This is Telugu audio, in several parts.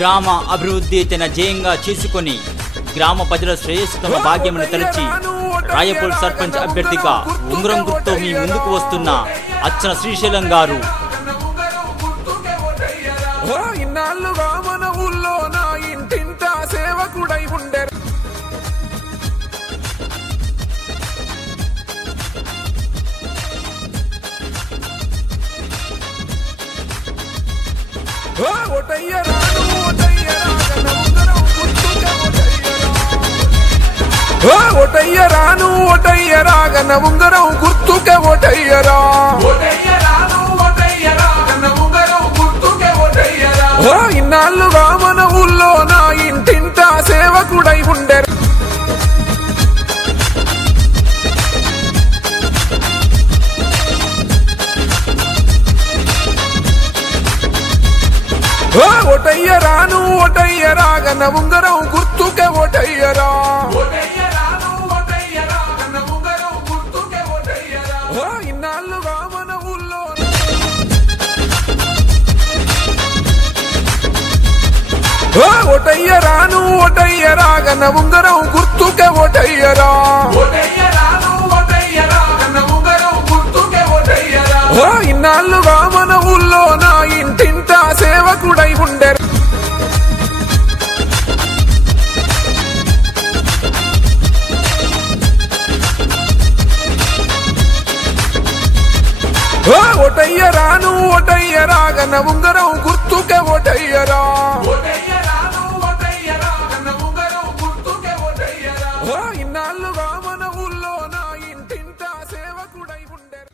గ్రామ అభివృద్ధి తన జయంగా చేసుకొని గ్రామ ప్రజల శ్రేయస్సు తమ భాగ్యమును తలచి రాయపూల్ సర్పంచ్ అభ్యర్థిగా ఉంగరం గుర్తుతో మీ ముందుకు వస్తున్న అచ్చన శ్రీశైలం గారు. ఇన్నాళ్ళుగా మన ఊళ్ళో నా ఇంటింట సేవకుడై ఉండే ఓటయ్యరాను ఓటయ్యరాగన ఉంగరం గుర్తుకే ఓటయ్యరా. ఇన్నాళ్ళుగా మన ఊళ్ళో నా ఇంటింట సేవకుడై ఉండే ఓటయ్యరాను ఓటయ్యరాగన ఉంగరం గుర్తుకే ఓటయ్యరా. ఇన్నాళ్ళుగా మన ఊళ్ళో ఓటయ్యరాను ఓటయ్యరాగన ఉంగరం గుర్తుకే ఓటయ్యరా. ఇన్నాళ్ళుగా మన ఊళ్ళో నా ఇంటింట సేవకుడై ఉండే ఓటయ్యరాను ఓటయ్యరాగన ఉంగరం గుర్తుకే ఓటయ్యరా. ఇన్నాళ్ళుగా మన ఊళ్ళో నా ఇంటింట సేవకుడై ఉండే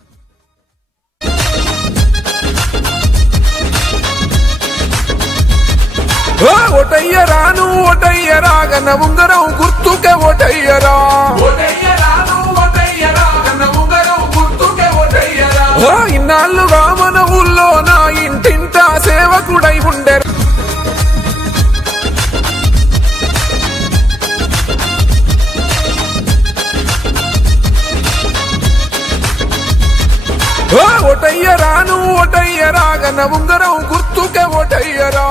ఓటయ్యరాను ఓటయ్యరాగన ఉంగరం గుర్తుకే ఓటయ్యరా. ఇన్నాళ్ళుగా మన ఊళ్ళో నా ఇంటింట సేవకుడై ఉండే ఓటయ్యరాను ఓటయ్యరాగన ఉంగరం గుర్తుకే ఓటయ్యరా.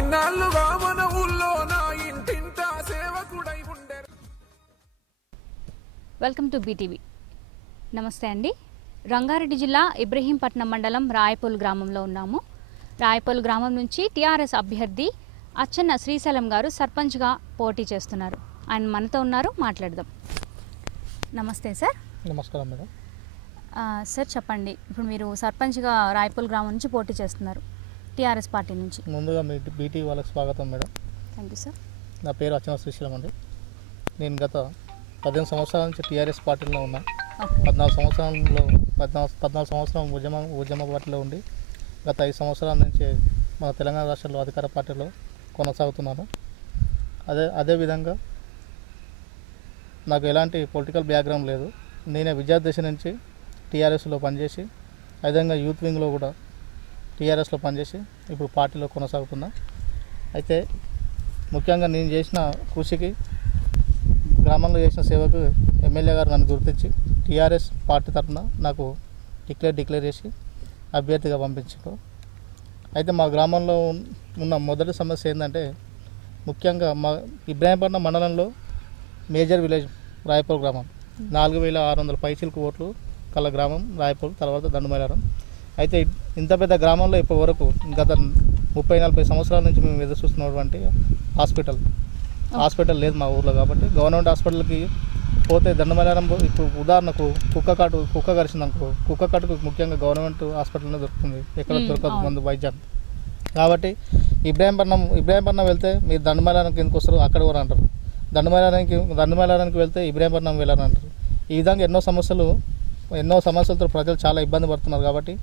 ఇన్నాళ్ళుగా మన ఊళ్ళో నా ఇంటింట సేవకుడై ఉండే. Welcome to BTV. నమస్తే అండి. రంగారెడ్డి జిల్లా ఇబ్రహీంపట్నం మండలం రాయపూల్ గ్రామంలో ఉన్నాము. రాయపూల్ గ్రామం నుంచి టీఆర్ఎస్ అభ్యర్థి అచ్చన్న శ్రీశైలం గారు సర్పంచ్గా పోటీ చేస్తున్నారు. ఆయన మనతో ఉన్నారు, మాట్లాడదాం. నమస్తే సార్. నమస్కారం మేడం. సార్ చెప్పండి, ఇప్పుడు మీరు సర్పంచ్గా రాయపూల్ గ్రామం నుంచి పోటీ చేస్తున్నారు టీఆర్ఎస్ పార్టీ నుంచి. ముందుగా మీ బీటీ వాళ్ళకి స్వాగతం మేడం. Thank you sir. నా పేరు అచ్చన శ్రీశైలం అండి. నేను గత 18 సంవత్సరాల నుంచి టీఆర్ఎస్ పార్టీలో ఉన్నా. 14 సంవత్సరం ఉద్యమ పార్టీలో ఉండి గత 5 సంవత్సరాల నుంచి మన తెలంగాణ రాష్ట్రంలో అధికార పార్టీలో కొనసాగుతున్నాను. అదేవిధంగా నాకు ఎలాంటి పొలిటికల్ బ్యాక్గ్రౌండ్ లేదు. నేనే విద్యార్థి దశ నుంచి టీఆర్ఎస్లో పనిచేసి అదేవిధంగా యూత్ వింగ్లో కూడా టీఆర్ఎస్లో పనిచేసి ఇప్పుడు పార్టీలో కొనసాగుతున్నా. అయితే ముఖ్యంగా నేను చేసిన కృషికి, గ్రామంలో చేసిన సేవకు ఎమ్మెల్యే గారు నన్ను గుర్తించి టీఆర్ఎస్ పార్టీ తరఫున నాకు డిక్లేర్ చేసి అభ్యర్థిగా పంపించారు. అయితే మా గ్రామంలో ఉన్న మొదటి సమస్య ఏంటంటే, ముఖ్యంగా మా ఇబ్రాహీంపట్నం మండలంలో మేజర్ విలేజ్ రాయపూల్ గ్రామం. 4600 పైచిలకు ఓట్లు కల గ్రామం రాయపూల్, తర్వాత దండుమైలారం. అయితే ఇంత పెద్ద గ్రామంలో ఇప్పటి వరకు గత 30-40 సంవత్సరాల నుంచి మేము ఎదురు చూస్తున్నటువంటి హాస్పిటల్ లేదు మా ఊర్లో. కాబట్టి గవర్నమెంట్ హాస్పిటల్కి పోతే దండుమైలారం ఇప్పుడు ఉదాహరణకు కుక్క కరిచిందనుకో, కుక్క కాటుకు ముఖ్యంగా గవర్నమెంట్ హాస్పిటల్లోనే దొరుకుతుంది, ఎక్కడ దొరకదు మందు వైద్యం. కాబట్టి ఇబ్రాహీంపట్నం వెళ్తే మీరు దండుమైలారానికి ఎందుకు వస్తారు, అక్కడ కూడా అంటారు. దండుమైలారానికి వెళ్తే ఇబ్రాహీంపట్నం వెళ్ళాలని అంటారు. ఈ విధంగా ఎన్నో సమస్యలతో ప్రజలు చాలా ఇబ్బంది పడుతున్నారు. కాబట్టి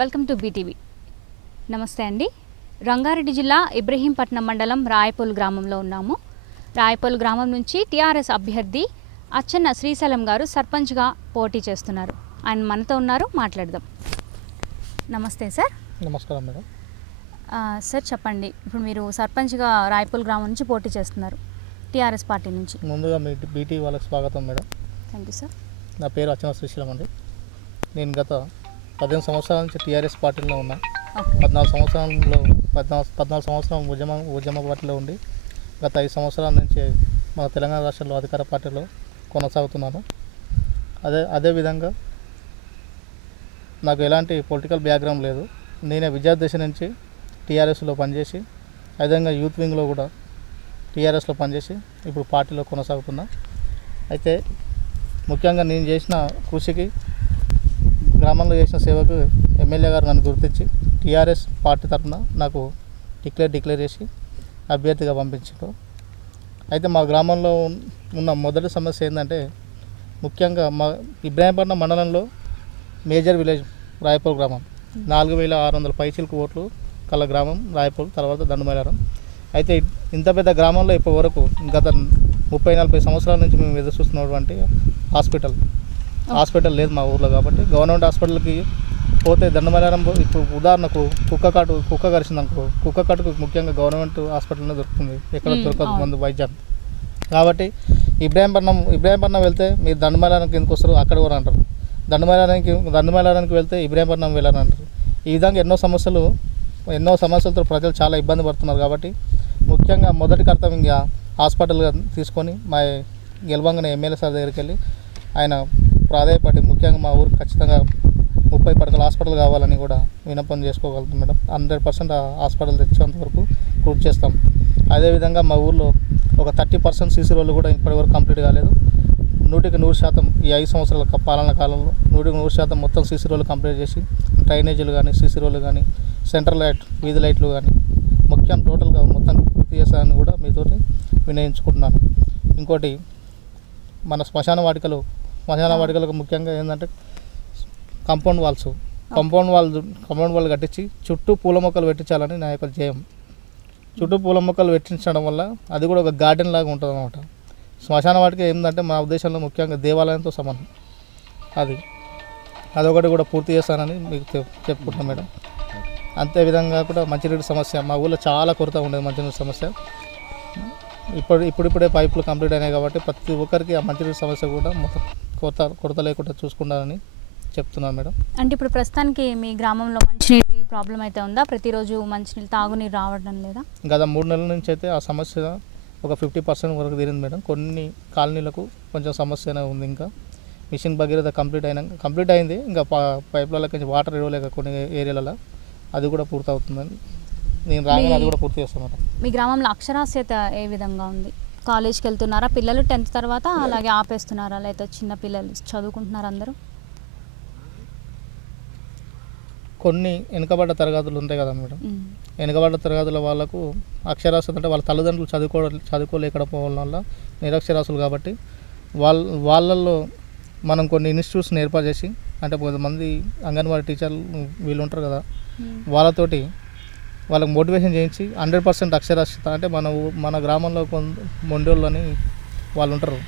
వెల్కమ్ టు బీటీవీ. నమస్తే అండి. రంగారెడ్డి జిల్లా ఇబ్రహీంపట్నం మండలం రాయపూల్ గ్రామంలో ఉన్నాము. రాయపూల్ గ్రామం నుంచి టీఆర్ఎస్ అభ్యర్థి అచ్చన్న శ్రీశైలం గారు సర్పంచ్గా పోటీ చేస్తున్నారు. ఆయన మనతో ఉన్నారు, మాట్లాడదాం. నమస్తే సార్. నమస్కారం మేడం. సార్ చెప్పండి, ఇప్పుడు మీరు సర్పంచ్గా రాయపూల్ గ్రామం నుంచి పోటీ చేస్తున్నారు టీఆర్ఎస్ పార్టీ నుంచి. ముందుగా మీ బీటీ వాళ్ళకి స్వాగతం మేడం. Thank you sir. నా పేరు అచ్చన్న శ్రీశైలం అండి. నేను గత 18 సంవత్సరాల నుంచి టీఆర్ఎస్ పార్టీలో ఉన్నా. 14 సంవత్సరం ఉద్యమ పార్టీలో ఉండి గత 5 సంవత్సరాల నుంచి మన తెలంగాణ రాష్ట్రంలో అధికార పార్టీలో కొనసాగుతున్నాను. అదేవిధంగా నాకు ఎలాంటి పొలిటికల్ బ్యాక్గ్రౌండ్ లేదు. నేనే విద్యార్థి దశ నుంచి టీఆర్ఎస్లో పనిచేసి అదేవిధంగా యూత్ వింగ్లో కూడా టీఆర్ఎస్లో పనిచేసి ఇప్పుడు పార్టీలో కొనసాగుతున్నా. అయితే ముఖ్యంగా నేను చేసిన కృషికి, గ్రామంలో చేసిన సేవకు ఎమ్మెల్యే గారు నన్ను గుర్తించి టీఆర్ఎస్ పార్టీ తరఫున నాకు డిక్లేర్ చేసి అభ్యర్థిగా పంపించారు. అయితే మా గ్రామంలో ఉన్న మొదటి సమస్య ఏంటంటే, ముఖ్యంగా మా ఇబ్రాహీంపట్నం మండలంలో మేజర్ విలేజ్ రాయపూల్ గ్రామం. 4600 పైచిలకు ఓట్లు కల గ్రామం రాయపూల్, తర్వాత దండుమైలారం. అయితే ఇంత పెద్ద గ్రామంలో ఇప్పటి వరకు గత 30-40 సంవత్సరాల నుంచి మేము ఎదురు చూస్తున్నటువంటి హాస్పిటల్ లేదు మా ఊర్లో. కాబట్టి గవర్నమెంట్ హాస్పిటల్కి పోతే దండమైలారం, ఇప్పుడు ఉదాహరణకు కుక్క కరిచిందనుకో, కుక్క కట్టుకు ముఖ్యంగా గవర్నమెంట్ హాస్పిటల్నే దొరుకుతుంది, ఎక్కడ దొరకదు మందు వైద్యం. కాబట్టి ఇబ్రాహీంపట్నం వెళ్తే మీరు దండమైలారానికి ఎందుకు వస్తారు, అక్కడ కూడా అంటారు. దండమైలారానికి వెళ్తే ఇబ్రాహీంపట్నం వెళ్ళాలని అంటారు. ఈ విధంగా ఎన్నో సమస్యలతో ప్రజలు చాలా ఇబ్బంది పడుతున్నారు. కాబట్టి ముఖ్యంగా మొదటి కర్తవ్యంగా హాస్పిటల్గా తీసుకొని మా గెలవంగానే ఎమ్మెల్యే సార్ దగ్గరికి వెళ్ళి ఆయన ప్రాధాయపడి ముఖ్యంగా మా ఊరికి ఖచ్చితంగా 30 పడకల హాస్పిటల్ కావాలని కూడా విన్నపం చేసుకోగలుగుతాం మేడం. 100% హాస్పిటల్ తెచ్చేంతవరకు కృషి చేస్తాం. అదేవిధంగా మా ఊళ్ళో ఒక 30% సీసీ రోడ్లు కూడా ఇప్పటివరకు కంప్లీట్ కాలేదు. 100% ఈ 5 సంవత్సరాల పాలన కాలంలో 100% మొత్తం సీసీ రోడ్లు కంప్లీట్ చేసి డ్రైనేజీలు కానీ, సీసీ రోడ్లు కానీ, సెంట్రల్ లైట్, వీధి లైట్లు కానీ ముఖ్యం టోటల్గా మొత్తం పూర్తి చేస్తానని కూడా మీతోటి వినయించుకుంటున్నాను. ఇంకోటి, మన శ్మశాన వాటికలకు ముఖ్యంగా ఏంటంటే కాంపౌండ్ వాల్ కట్టించి చుట్టూ పూల మొక్కలు పెట్టించాలని నా యొక్క ధ్యేయం. చుట్టూ పూల మొక్కలు పెట్టించడం వల్ల అది కూడా ఒక గార్డెన్ లాగా ఉంటుంది అన్నమాట. శ్మశాన వాటిక ఏంటంటే మా ఉద్దేశంలో ముఖ్యంగా దేవాలయంతో సమానం. అదొకటి కూడా పూర్తి చేస్తానని మీకు చెప్పుకుంటున్నాను మేడం. అంతేవిధంగా కూడా మంచినీటి సమస్య, మా ఊళ్ళో చాలా కొరత ఉండేది మంచినీటి సమస్య. ఇప్పుడిప్పుడే పైపులు కంప్లీట్ అయినాయి కాబట్టి ప్రతి ఒక్కరికి ఆ మంచినీటి సమస్య కూడా మొత్తం కొరత లేకుండా చూసుకుంటానని చెప్తున్నాను మేడం. అంటే ఇప్పుడు ప్రస్తుతానికి మీ గ్రామంలో మంచినీటి ప్రాబ్లం అయితే ఉందా? ప్రతిరోజు మంచినీళ్ళు, తాగునీరు రావడం లేదా? గత 3 నెలల నుంచి అయితే ఆ సమస్య ఒక 50% వరకు తీరింది మేడం. కొన్ని కాలనీలకు కొంచెం సమస్య ఉంది. ఇంకా మిషన్ భగీరథ కంప్లీట్ అయింది. ఇంకా పైపులలో కొంచెం వాటర్ ఇవ్వలేక కొన్ని ఏరియాలలో అది కూడా పూర్తి అవుతుందని నేను రాగానే అది కూడా పూర్తి చేస్తాను మేడం. మీ గ్రామంలో అక్షరాస్యత ఏ విధంగా ఉంది? కాలేజ్కి వెళ్తున్నారా పిల్లలు? 10th తర్వాత అలాగే ఆపేస్తున్నారా, లేకపోతే చిన్న పిల్లలు చదువుకుంటున్నారా అందరూ? కొన్ని వెనుకబడ్డ తరగతులు ఉంటాయి కదా మేడం. వెనుకబడ్డ తరగతుల వాళ్ళకు అక్షరాస్యత అంటే వాళ్ళ తల్లిదండ్రులు చదువుకోలేకపోవడం వల్ల నిరక్షరాస్యులు. కాబట్టి వాళ్ళల్లో మనం కొన్ని ఇన్స్టిట్యూట్స్ని ఏర్పాటు చేసి, అంటే కొంతమంది అంగన్వాడీ టీచర్లు వీళ్ళు ఉంటారు కదా, వాళ్ళకి మోటివేషన్ చేయించి 100% అక్షరాస్యత అంటే మన గ్రామంలో మొండోళ్ళు అని వాళ్ళు ఉంటారు.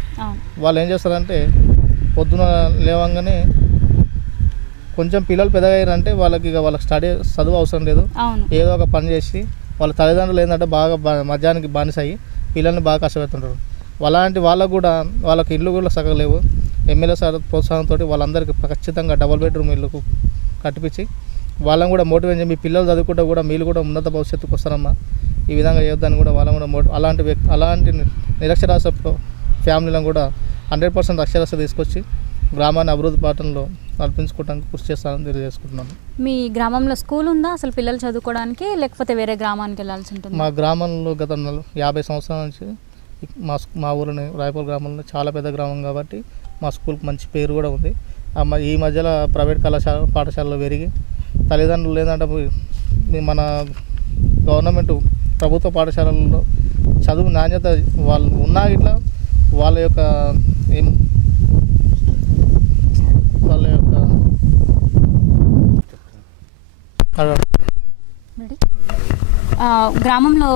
వాళ్ళు ఏం చేస్తారంటే పొద్దున లేవంగానే కొంచెం పిల్లలు పెద్దగయ్యారంటే వాళ్ళకి చదువు అవసరం లేదు, ఏదో ఒక పని చేసి వాళ్ళ తల్లిదండ్రులు ఏంటంటే బాగా మధ్యాహ్నానికి బానిసయ్యి పిల్లల్ని బాగా కష్టపెడుతుంటారు. అలాంటి వాళ్ళకి ఇల్లు కూడా సగలేవు. ఎమ్మెల్యే సార్ ప్రోత్సాహంతో వాళ్ళందరికీ ఖచ్చితంగా డబుల్ బెడ్రూమ్ ఇల్లు కట్టిపించి వాళ్ళని కూడా మోటివేట్ చేసి, మీ పిల్లలు చదువుకుంటా కూడా మీరు కూడా ఉన్నత భవిష్యత్తుకు వస్తారమ్మా, ఈ విధంగా చేయొద్దని కూడా వాళ్ళని కూడా అలాంటి నిరక్షరాస్య ఫ్యామిలీలను కూడా 100% అక్షరాస్యత తీసుకొచ్చి గ్రామాన్ని అభివృద్ధి పాఠంలో నడిపించుకోవడానికి కృషి చేస్తానని తెలియజేసుకుంటున్నాను. మీ గ్రామంలో స్కూల్ ఉందా అసలు పిల్లలు చదువుకోవడానికి, లేకపోతే వేరే గ్రామానికి వెళ్ళాల్సి ఉంటుంది? మా గ్రామంలో గత 50 సంవత్సరాల నుంచి మా ఊరిని రాయపూర్ గ్రామంలో చాలా పెద్ద గ్రామం కాబట్టి మా స్కూల్కి మంచి పేరు కూడా ఉంది. ఈ మధ్యలో ప్రైవేట్ పాఠశాలలో పెరిగి తల్లిదండ్రులు ఏంటంటే మన గవర్నమెంట్ ప్రభుత్వ పాఠశాలల్లో చదువు నాణ్యత వాళ్ళు ఉన్నా ఇట్లా వాళ్ళ యొక్క గ్రామంలో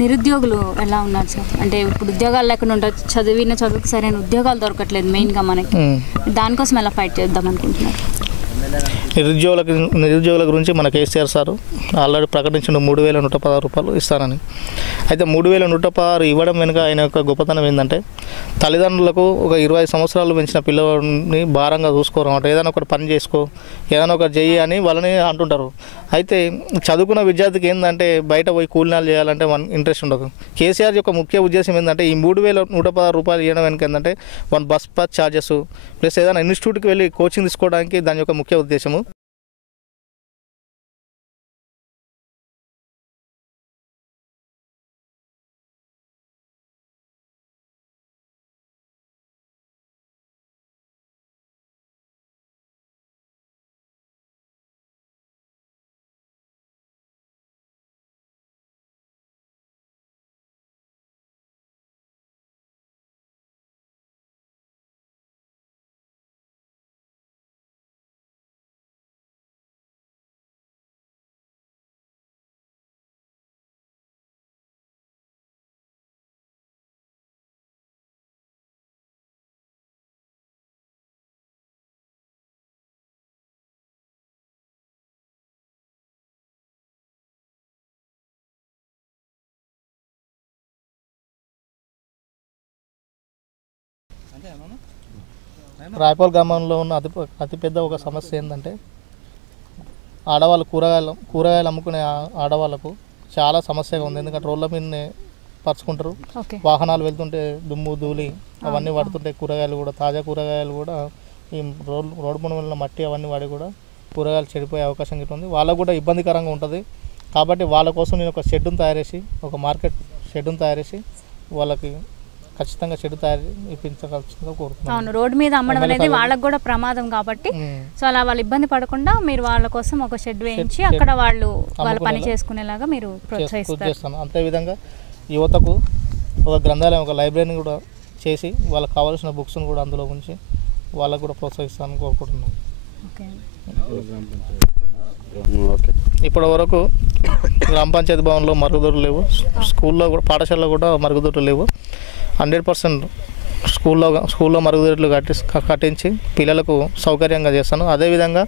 నిరుద్యోగులు ఎలా ఉన్నారు సార్? అంటే ఇప్పుడు ఉద్యోగాలు లేకుండా ఉంటారు, చదువుకు సరైన ఉద్యోగాలు దొరకట్లేదు మెయిన్గా మనకి. దానికోసం ఎలా ఫైట్ చేద్దాం అనుకుంటున్నారు? నిరుద్యోగుల గురించి మన కేసీఆర్ సారు ఆల్రెడీ ప్రకటించిన 3,116 రూపాయలు ఇస్తానని. అయితే 3,116 ఇవ్వడం వెనుక ఆయన యొక్క గొప్పతనం ఏంటంటే తల్లిదండ్రులకు ఒక 25 సంవత్సరాలు పెంచిన పిల్లవాడిని భారంగా చూసుకోవడం అంటే ఏదైనా ఒకటి పని చేసుకో, ఏదైనా ఒకటి చెయ్యి అని వాళ్ళని అంటుంటారు. అయితే చదువుకున్న విద్యార్థికి ఏంటంటే బయట పోయి కూలినాలు చేయాలంటే ఇంట్రెస్ట్ ఉండదు. కేసీఆర్ యొక్క ముఖ్య ఉద్దేశం ఏంటంటే ఈ 3,116 రూపాయలు ఇవ్వడం వెనుక ఏంటంటే బస్ పాస్ ఛార్జెస్ ప్లస్ ఏదైనా ఇన్స్టిట్యూట్కి వెళ్ళి కోచింగ్ తీసుకోవడానికి దాని యొక్క ముఖ్య ఉద్దేశము. రాయపూల్ గ్రామంలో ఉన్న అతిపెద్ద ఒక సమస్య ఏంటంటే ఆడవాళ్ళు కూరగాయలు అమ్ముకునే ఆడవాళ్ళకు చాలా సమస్యగా ఉంది. ఎందుకంటే రోడ్ల మీదనే పరుచుకుంటారు, వాహనాలు వెళ్తుంటే దుమ్ము ధూళి అవన్నీ పడుతుంటే కూరగాయలు కూడా తాజా కూరగాయలు కూడా ఈ రోడ్డు పైన వెళ్ళిన మట్టి అవన్నీ వాడి కూడా కూరగాయలు చెడిపోయే అవకాశం ఉంటుంది. వాళ్ళకు కూడా ఇబ్బందికరంగా ఉంటుంది. కాబట్టి వాళ్ళ కోసం నేను ఒక షెడ్డును తయారు చేసి ఒక మార్కెట్ షెడ్డును తయారు చేసి వాళ్ళకి ఖచ్చితంగా షెడ్ తయారు ఇప్పించవలసిందిగా కోరుతున్నాను. అవును, రోడ్డు మీద అమ్మడం అనేది వాళ్ళకు కూడా ప్రమాదం కాబట్టి సో అలా వాళ్ళు ఇబ్బంది పడకుండా మీరు వాళ్ళ కోసం ఒక షెడ్ వేయించి అక్కడ వాళ్ళ పని చేసుకునేలాగా మీరు ప్రోత్సహిస్తారు. అంతేవిధంగా యువతకు ఒక గ్రంథాలయం ఒక లైబ్రరీని కూడా చేసి వాళ్ళకి కావాల్సిన బుక్స్ను కూడా అందులో ఉంచి వాళ్ళకు కూడా ప్రోత్సహిస్తానని కోరుకుంటున్నాను. ఇప్పటి వరకు గ్రామ పంచాయతీ భవన్లో మరుగుదొడ్లు లేవు, స్కూల్లో కూడా పాఠశాలలో కూడా మరుగుదొడ్లు లేవు. 100% స్కూల్లో మరుగుదొడ్లు కట్టించి పిల్లలకు సౌకర్యంగా చేస్తాను. అదేవిధంగా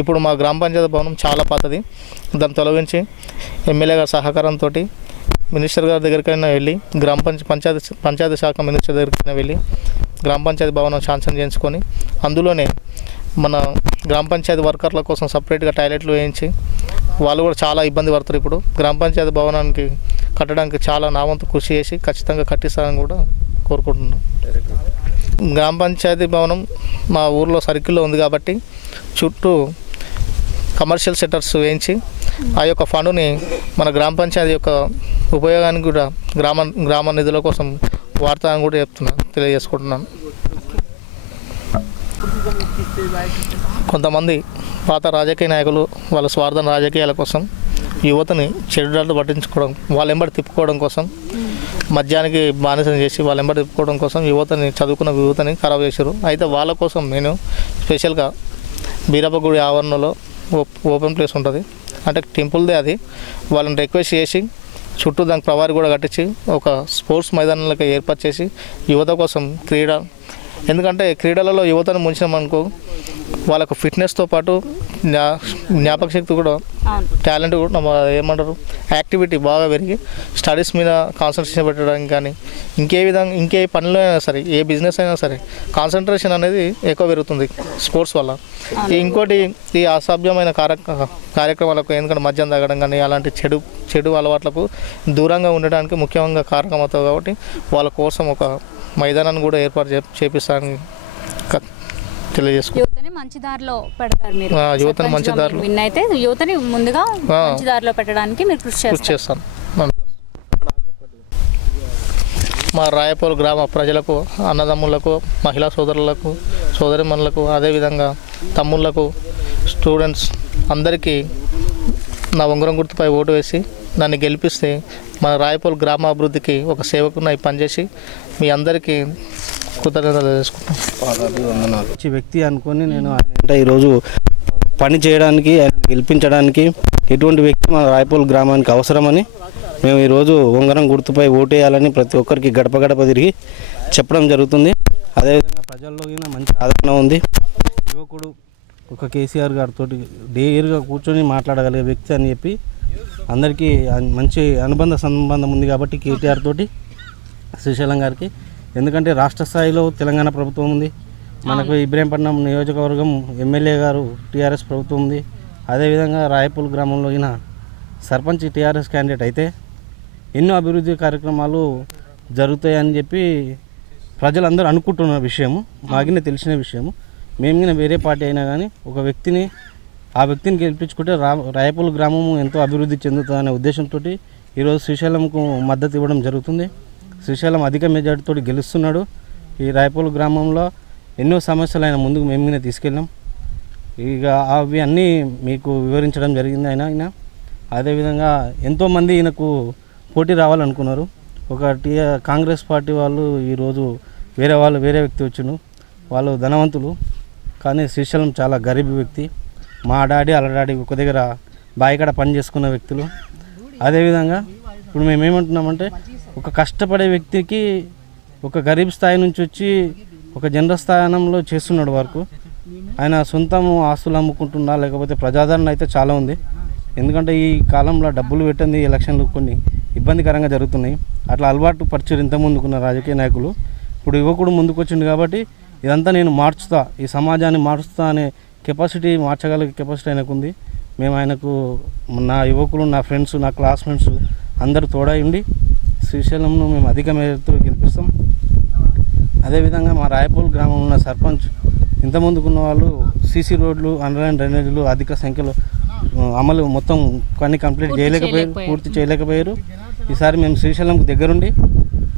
ఇప్పుడు మా గ్రామ పంచాయతీ భవనం చాలా పాతది, దాన్ని తొలగించి ఎమ్మెల్యే గారి సహకారంతో మినిస్టర్ గారి దగ్గరికైనా వెళ్ళి పంచాయతీ శాఖ మినిస్టర్ దగ్గరికైనా వెళ్ళి గ్రామ పంచాయతీ భవనం శాంక్షన్ చేయించుకొని అందులోనే మన గ్రామ పంచాయతీ వర్కర్ల కోసం సపరేట్గా టాయిలెట్లు వేయించి వాళ్ళు కూడా చాలా ఇబ్బంది పడతారు. ఇప్పుడు గ్రామ పంచాయతీ భవనానికి కట్టడానికి చాలా నా వంతు కృషి చేసి ఖచ్చితంగా కట్టిస్తానని కూడా కోరుకుంటున్నాను. గ్రామ పంచాయతీ భవనం మా ఊర్లో సర్కిల్లో ఉంది కాబట్టి చుట్టూ కమర్షియల్ సెటర్స్ వేయించి ఆ యొక్క ఫండుని మన గ్రామ పంచాయతీ యొక్క ఉపయోగానికి కూడా గ్రామ నిధుల కోసం వాడతానని కూడా తెలియజేసుకుంటున్నాను. కొంతమంది పాత రాజకీయ నాయకులు వాళ్ళ స్వార్థ రాజకీయాల కోసం యువతని చెడుదారులు పట్టించుకోవడం, వాళ్ళ వెంబడి తిప్పుకోవడం కోసం, మద్యానికి బానిసం చేసి వాళ్ళ వెంబడి తిప్పుకోవడం కోసం చదువుకున్న యువతని ఖరాబ్ చేశారు. అయితే వాళ్ళ కోసం నేను స్పెషల్గా బీరప్ప గుడి ఆవరణలో ఓపెన్ ప్లేస్ ఉంటుంది, అంటే టెంపుల్దే అది. వాళ్ళని రిక్వెస్ట్ చేసి చుట్టూ దానికి ప్రవారి కూడా కట్టించి ఒక స్పోర్ట్స్ మైదానాలకు ఏర్పాటు చేసి యువత కోసం ఎందుకంటే క్రీడలలో యువతను ముంచినామనుకో వాళ్ళకు ఫిట్నెస్తో పాటు జ్ఞాపక శక్తి కూడా టాలెంట్ కూడా ఏమంటారు యాక్టివిటీ బాగా పెరిగి స్టడీస్ మీద కాన్సన్ట్రేషన్ పెట్టడానికి కానీ ఇంకే పనిలో అయినా సరే ఏ బిజినెస్ అయినా సరే కాన్సన్ట్రేషన్ అనేది ఎక్కువ పెరుగుతుంది స్పోర్ట్స్ వల్ల. ఇంకోటి ఈ అసభ్యమైన కార్యక్రమాలకు ఎందుకంటే మద్యం తాగడం కానీ అలాంటి చెడు అలవాట్లకు దూరంగా ఉండడానికి ముఖ్యంగా కారణమవుతుంది. కాబట్టి వాళ్ళ కోసం ఒక మైదానాన్ని కూడా ఏర్పాటు చేపిస్తానని తెలియజేసుకుంటాను. యువతని మంచి దారిలో పెడతారు మీరు, యువతని మంచి దారిలో అయితే యువతని ముందుగా మంచి దారిలో పెట్టడానికి మీరు కృషి చేస్తాను. మా రాయపూర్ గ్రామ ప్రజలకు, అన్నదమ్ములకు, మహిళా సోదరులకు, సోదరిమణులకు, అదేవిధంగా తమ్ముళ్లకు, స్టూడెంట్స్ అందరికీ నా ఉంగరం గుర్తుపై ఓటు వేసి నన్ను గెలిపిస్తే మన రాయపూర్ గ్రామాభివృద్ధికి ఒక సేవకున్న పనిచేసి మీ అందరికీ కృతజ్ఞతలు తెలుసుకుంటాను. వ్యక్తి అనుకొని నేను ఈరోజు పని చేయడానికి గెలిపించడానికి ఇటువంటి వ్యక్తి మన రాయపూల్ గ్రామానికి అవసరమని మేము ఈరోజు ఉంగరం గుర్తుపై ఓటేయాలని ప్రతి ఒక్కరికి గడప గడప తిరిగి చెప్పడం జరుగుతుంది. అదేవిధంగా ప్రజల్లో మంచి ఆదరణ ఉంది. యువకుడు ఒక కేసీఆర్ గారితో డేర్గా కూర్చొని మాట్లాడగలిగే వ్యక్తి అని చెప్పి అందరికీ మంచి సంబంధం ఉంది కాబట్టి కేటీఆర్ తోటి శ్రీశైలం గారికి. ఎందుకంటే రాష్ట్ర స్థాయిలో తెలంగాణ ప్రభుత్వం ఉంది, మనకు ఇబ్రహీంపట్నం నియోజకవర్గం ఎమ్మెల్యే గారు టీఆర్ఎస్ ప్రభుత్వం ఉంది. అదేవిధంగా రాయపూల్ గ్రామంలో సర్పంచ్ టీఆర్ఎస్ క్యాండిడేట్ అయితే ఎన్నో అభివృద్ధి కార్యక్రమాలు జరుగుతాయని చెప్పి ప్రజలందరూ అనుకుంటున్న విషయము, మాకినే తెలిసిన విషయము. మేము వేరే పార్టీ అయినా కానీ ఆ వ్యక్తిని గెలిపించుకుంటే రాయపూల్ గ్రామం ఎంతో అభివృద్ధి చెందుతుందనే ఉద్దేశంతో ఈరోజు శ్రీశైలంకు మద్దతు ఇవ్వడం జరుగుతుంది. శ్రీశైలం అధిక మెజార్టీతో గెలుస్తున్నాడు. ఈ రాయపూల్ గ్రామంలో ఎన్నో సమస్యలు ఆయన ముందుకు మేమునే తీసుకెళ్ళాం. ఇక అవి అన్నీ మీకు వివరించడం జరిగింది. ఆయన అదేవిధంగా ఎంతోమంది ఈయనకు పోటీ రావాలనుకున్నారు. కాంగ్రెస్ పార్టీ వాళ్ళు ఈరోజు వేరే వ్యక్తి వచ్చిను, వాళ్ళు ధనవంతులు, కానీ శ్రీశైలం చాలా గరీబ్ వ్యక్తి. మా డాడీ అలా డాడీ ఒక దగ్గర బాయికాడ పని చేసుకున్న వ్యక్తులు. అదేవిధంగా ఇప్పుడు మేమేమంటున్నామంటే ఒక కష్టపడే వ్యక్తికి ఒక గరీబ్ స్థాయి నుంచి వచ్చి ఒక జనరల్ స్థానంలో చేస్తున్నాడు వరకు. ఆయన సొంతము ఆస్తులు అమ్ముకుంటున్నా లేకపోతే ప్రజాదరణ అయితే చాలా ఉంది. ఎందుకంటే ఈ కాలంలో డబ్బులు పెట్టింది ఎలక్షన్లు కొన్ని ఇబ్బందికరంగా జరుగుతున్నాయి. అట్లా అలవాటు పరిచయం ఇంతకుముందుకున్న రాజకీయ నాయకులు. ఇప్పుడు యువకుడు ముందుకు వచ్చింది కాబట్టి ఇదంతా నేను మార్చుతా, ఈ సమాజాన్ని మార్చుతా అనే మార్చగలిగే కెపాసిటీ ఆయనకు ఉంది. మేము ఆయనకు నా యువకులు, నా ఫ్రెండ్స్, నా క్లాస్మేట్స్ అందరూ తోడై ఉండి శ్రీశైలంను మేము అధిక మేరతో గెలిపిస్తాం. అదేవిధంగా మా రాయపూల్ గ్రామంలో ఉన్న సర్పంచ్ ఇంతకుముందుకున్న వాళ్ళు సీసీ రోడ్లు, అండర్లైన్ డ్రైనేజీలు అధిక సంఖ్యలో అమలు మొత్తం కొన్ని కంప్లీట్ పూర్తి చేయలేకపోయారు. ఈసారి మేము శ్రీశైలంకు దగ్గరుండి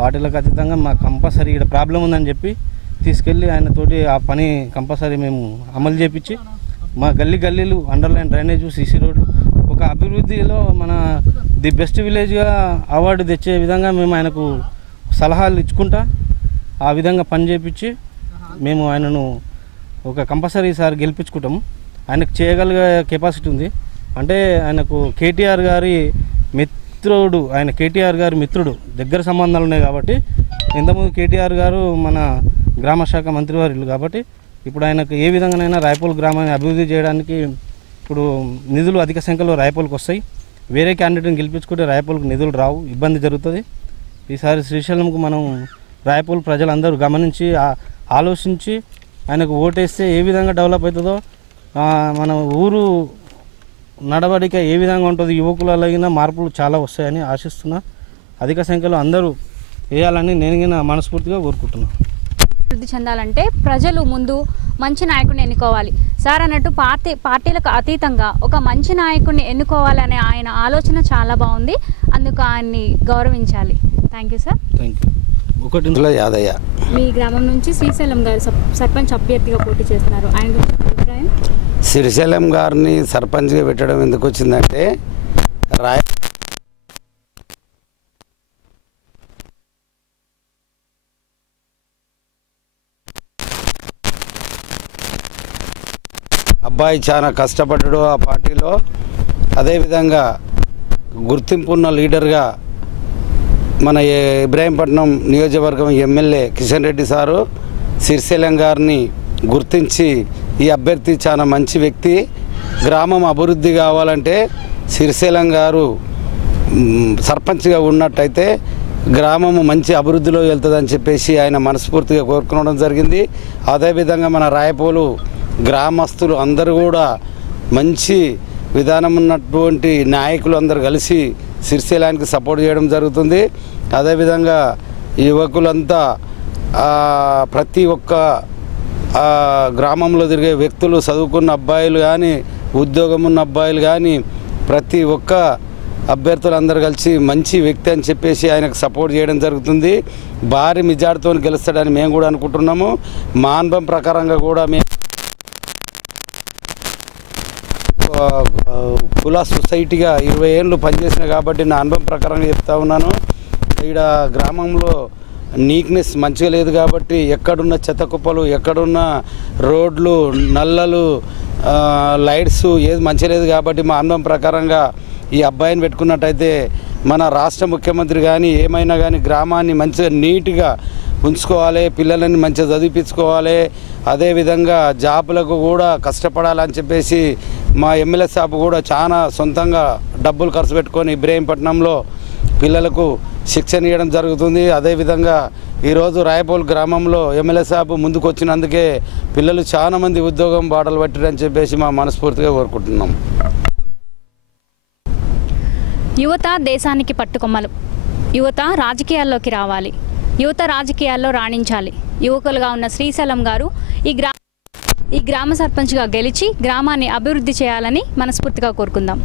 పార్టీలకు అతీతంగా మాకు కంపల్సరీ ఇక్కడ ప్రాబ్లం ఉందని చెప్పి తీసుకెళ్ళి ఆయనతోటి ఆ పని కంపల్సరీ మేము అమలు చేపించి మా గల్లీలు అండర్లైన్ డ్రైనేజ్, సీసీ రోడ్లు ఒక అభివృద్ధిలో మన ది బెస్ట్ విలేజ్గా అవార్డు తెచ్చే విధంగా మేము ఆయనకు సలహాలు ఇచ్చుకుంటా ఆ విధంగా పని చేపించి మేము ఆయనను ఒక కంపల్సరీ ఈసారి గెలిపించుకుంటాము. ఆయనకు చేయగలిగే కెపాసిటీ ఉంది. అంటే ఆయనకు కేటీఆర్ గారి మిత్రుడు, ఆయన కేటీఆర్ గారి మిత్రుడు, దగ్గర సంబంధాలు ఉన్నాయి కాబట్టి ఇంతకుముందు కేటీఆర్ గారు మన గ్రామ శాఖ మంత్రివారులు కాబట్టి ఇప్పుడు ఆయనకు ఏ విధంగానైనా రాయపూల్ గ్రామాన్ని అభివృద్ధి చేయడానికి ఇప్పుడు నిధులు అధిక సంఖ్యలో రాయపూల్కి వస్తాయి. వేరే క్యాండిడేట్ని గెలిపించుకుంటే రాయపూల్కి నిధులు రావు, ఇబ్బంది జరుగుతుంది. ఈసారి శ్రీశైలంకు మనం రాయపూల్ ప్రజలందరూ గమనించి ఆలోచించి ఆయనకు ఓటేస్తే ఏ విధంగా డెవలప్ అవుతుందో, మన ఊరు నడవడిక ఏ విధంగా ఉంటుంది, యువకులలో మార్పులు చాలా వస్తాయని ఆశిస్తున్నా. అధిక సంఖ్యలో అందరూ వేయాలని నేను మనస్ఫూర్తిగా కోరుకుంటున్నాను. అభివృద్ధి చెందాలంటే ప్రజలు ముందు మంచి నాయకుడిని ఎన్నుకోవాలి. సార్ అన్నట్టు పార్టీలకు అతీతంగా ఒక మంచి నాయకుడిని ఎన్నుకోవాలనే ఆయన ఆలోచన చాలా బాగుంది. అందుకు ఆయన్ని గౌరవించాలి. Thank you sir. Thank you. ఒకటి యాదయ్య, మీ గ్రామం నుంచి శ్రీశైలం గారు సర్పంచ్ అభ్యర్థిగా పోటీ చేస్తున్నారు. ఆయన అభిప్రాయం? శ్రీశైలం గారిని సర్పంచ్గా పెట్టడం ఎందుకు వచ్చిందంటే అబ్బాయి చాలా కష్టపడ్డాడు ఆ పార్టీలో. అదేవిధంగా గుర్తింపున్న లీడర్గా మన ఇబ్రహీంపట్నం నియోజకవర్గం ఎమ్మెల్యే కిషన్ రెడ్డి సారు శ్రీశైలం గారిని గుర్తించి ఈ అభ్యర్థి చాలా మంచి వ్యక్తి, గ్రామం అభివృద్ధి కావాలంటే శ్రీశైలం గారు సర్పంచ్గా ఉన్నట్టయితే గ్రామము మంచి అభివృద్ధిలో వెళ్తుందని చెప్పేసి ఆయన మనస్ఫూర్తిగా కోరుకోవడం జరిగింది. అదేవిధంగా మన రాయపూలు గ్రామస్తులు అందరూ కూడా మంచి విధానం ఉన్నటువంటి నాయకులు అందరూ కలిసి శ్రీశైలానికి సపోర్ట్ చేయడం జరుగుతుంది. అదేవిధంగా యువకులంతా ప్రతి ఒక్క గ్రామంలో తిరిగే వ్యక్తులు, చదువుకున్న అబ్బాయిలు కానీ, ఉద్యోగం ఉన్న అబ్బాయిలు కానీ, ప్రతి ఒక్క అభ్యర్థులందరూ కలిసి మంచి వ్యక్తి అని చెప్పేసి ఆయనకు సపోర్ట్ చేయడం జరుగుతుంది. భారీ మెజార్టీతో గెలుస్తాడని మేము కూడా అనుకుంటున్నాము. మా అనుభవం ప్రకారంగా కూడా మేము కుల సొసైటీగా 20 ఏళ్ళు పనిచేసిన కాబట్టి నా అనుభవం ప్రకారంగా చెప్తా ఉన్నాను. ఇక్కడ గ్రామంలో నీట్నెస్ మంచిగా లేదు కాబట్టి ఎక్కడున్న చెత్త కుప్పలు, ఎక్కడున్న రోడ్లు, నల్లలు, లైట్స్ ఏది మంచి లేదు కాబట్టి మా అనుభవం ప్రకారంగా ఈ అబ్బాయిని పెట్టుకున్నట్టయితే మన రాష్ట్ర ముఖ్యమంత్రి కానీ ఏమైనా కానీ గ్రామాన్ని మంచిగా నీట్గా ఉంచుకోవాలి, పిల్లలని మంచిగా చదివించుకోవాలి, అదేవిధంగా జాబులకు కూడా కష్టపడాలని చెప్పేసి మా ఎమ్మెల్యే సాబ్ కూడా చాలా సొంతంగా డబ్బులు ఖర్చు పెట్టుకొని ఇబ్రహీంపట్నంలో పిల్లలకు శిక్షణ ఇవ్వడం జరుగుతుంది. అదేవిధంగా ఈరోజు రాయపూల్ గ్రామంలో ఎమ్మెల్యే సాబ్ ముందుకు వచ్చినందుకే పిల్లలు చాలామంది ఉద్యోగం బాటలు పట్టారని చెప్పేసి మా మనస్ఫూర్తిగా కోరుకుంటున్నాం. యువత దేశానికి పట్టుకొమ్మలు. యువత రాజకీయాల్లోకి రావాలి, యువత రాజకీయాల్లో రాణించాలి. యువకులుగా ఉన్న శ్రీశైలం గారు ఈ గ్రామ సర్పంచ్గా గెలిచి గ్రామాన్ని అభివృద్ధి చేయాలని మనస్ఫూర్తిగా కోరుకుందాం.